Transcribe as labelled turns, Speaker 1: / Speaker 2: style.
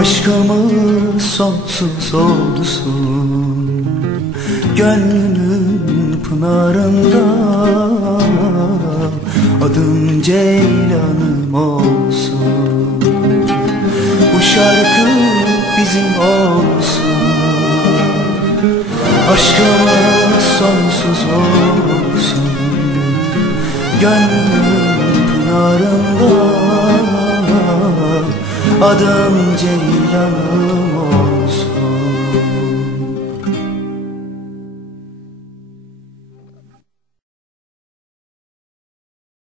Speaker 1: Aşkımız sonsuz olsun Gönlünün pınarında. Adım Ceylan'ım olsun Bu şarkı bizim olsun. Aşkımız sonsuz olsun Gönlümün pınarında Adım Ceylan'ım